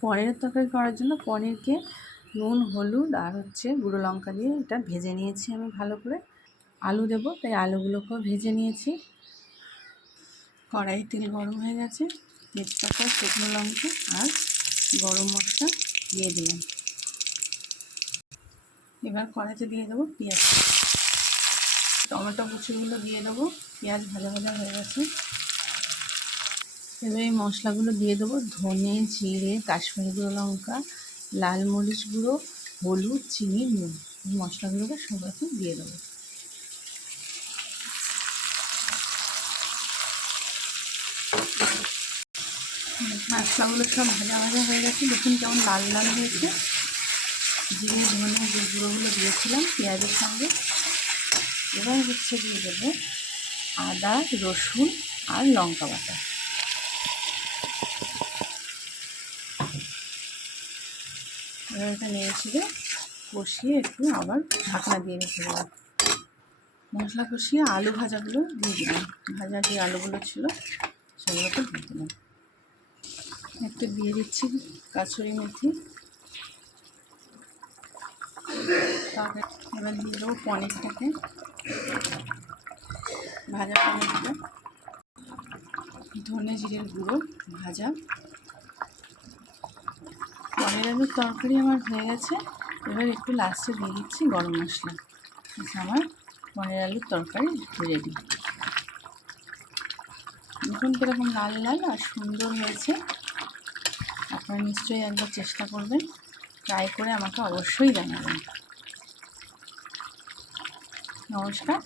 পনিরের তরকারি করার জন্য পনিরকে নুন, হলুদ আর গুঁড়ো লঙ্কা দিয়ে এটা ভেজে নিয়েছি আমি ভালো করে। আলু দেবো, তাই আলুগুলোকেও ভেজে নিয়েছি। কড়াই তেল গরম হয়ে গেছে, তেজপাতা, শুকনো লঙ্কা আর গরম মশলা দিয়ে দিলাম। এবার কড়াইতে দিয়ে দেবো পেঁয়াজ, টমেটো কুচিগুলো দিয়ে দেবো। পেঁয়াজ ভাজা ভাজা হয়ে গেছে। এবার এই মশলাগুলো দিয়ে দেবো, ধনে, জিরে, কাশ্মীরি গুঁড়ো লঙ্কা, লাল মরিচ গুঁড়ো, হলুদ, চিনি, নুন। এই মশলাগুলোকে সবাইকে দিয়ে দেবো। মশলাগুলো সব ভাজা ভাজা হয়ে গেছে, দেখুন কেমন লাল লাল হয়েছে। জিরে, ধনে যে গুঁড়োগুলো দিয়েছিলাম পেঁয়াজের সঙ্গে। এবার দিয়ে দেবো আদা, রসুন আর লঙ্কা বাটা। এবার এটা নেড়ে কষিয়ে একটু আবার ঢাকনা দিয়ে রেখে দেবো। মশলা কষিয়ে আলু ভাজাগুলো দিয়ে দিলাম। ভাজা যে আলুগুলো ছিল সেগুলোকে দিয়ে দিলাম। একটু দিয়ে দিচ্ছি কাসুরি মেথি। এবার দিয়ে দেবো পনিরটাকে, ভাজা পনিরটা, ধনে জিরের গুঁড়ো ভাজা। পনির আলুর তরকারি আমার হয়ে গেছে। এবার একটু লাস্টে দিয়ে দিচ্ছি গরম মশলা। আমার পনির আলুর তরকারি রেডি। দেখুন কীরকম লাল লাল আর সুন্দর হয়েছে। আপনারা নিশ্চয়ই একবার চেষ্টা করবেন, ট্রাই করে আমাকে অবশ্যই জানাবেন। নমস্কার।